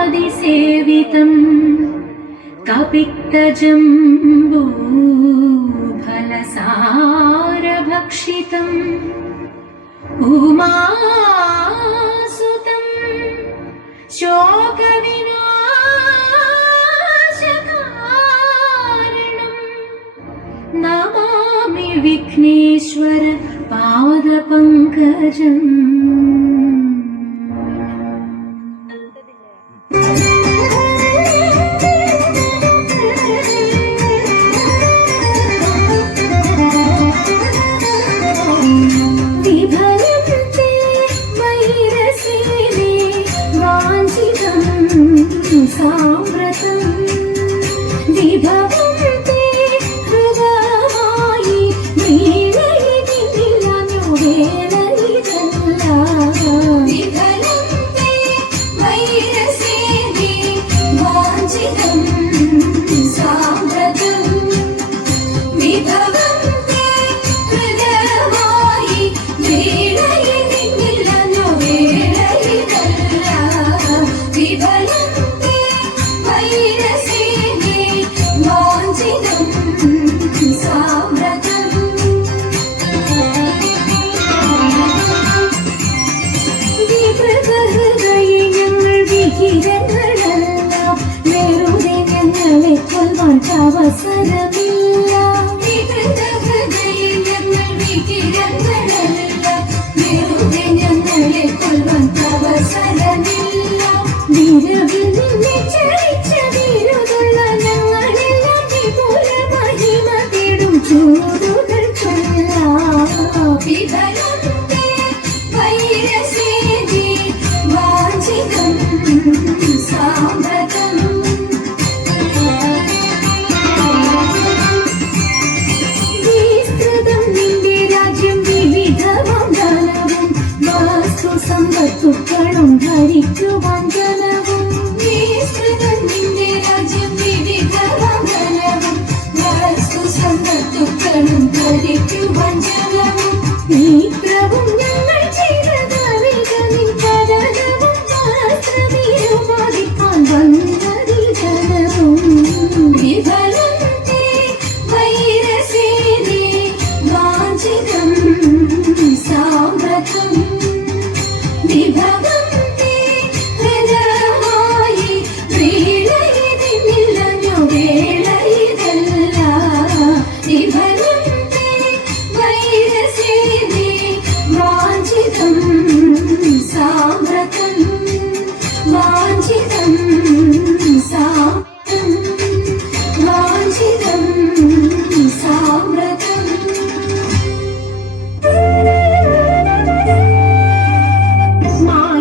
भूतगणादिसेवितं कपित्तजम्बूफलसारभक्षितम् उमासुतं शोकविनाशकारणं नमामि विघ्नेश्वर पादपङ्कजम्। साम्प्रतं विभवं ते हृदयमायि वीणयितिला वेलयितल्ला विफलं ते वैरसेदे वाञ्छितं साम्प्रतं विभवं ते हृदयमायि वीणयितिला वेलयितल्ला विफलं അവസരമില്ല വെറുതെ ഞങ്ങളെ കൊല്ലുവാൻ അവസരമില്ല വിരവിൽ നിന്നെ ചരിച്ച വീരുതുള്ള ഞങ്ങളെല്ലാം വിപുല മഹിമ തേടും ചൂടുകൾ വിഫലത്തെ വൈരസേതി വാഞ്ചിതം സാമ്പ്രതം സമ്പത്തുക്കളും ധരിക്കുവാൻ ജനവും നിന്റെ രാജ്യം വിവിധ വാഹനവും വസ്തു സമ്പത്തുക്കളും ധരിക്കുവാൻ ജനവും നീത്രവും ഞങ്ങൾ ചെയ്തതറിക നിൻകടലവും വസ്ത്രമീരുമാതിക്കാൻ വന്നതി ജനവും വിഫലത്തെ വൈരസേദേ വാഞ്ചിതം സാമ്പ്രതം വിഭവം തേ ഹൃദയമായി വീണയതില്ല വേളയിതല്ല വിഫലം തേ വൈരസേദേ വാഞ്ചിതം സാമ്പ്രതം വാഞ്ചിതം സാമ്പ്രതം വാഞ്ചിതം സാമ്പ്രതം My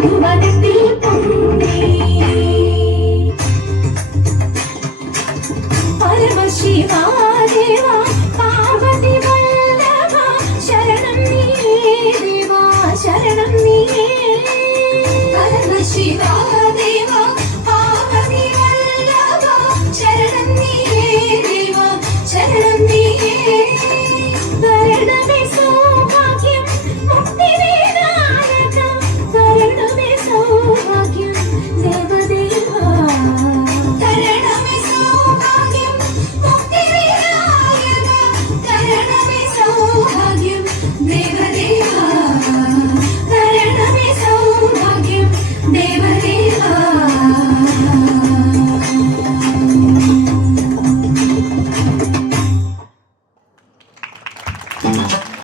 മധുവനത്തിൽ പൊന്നേ പരമശിവാദേവ പാർവതി വല്ലഭ ശരണം നീ ദേവാ ശരണം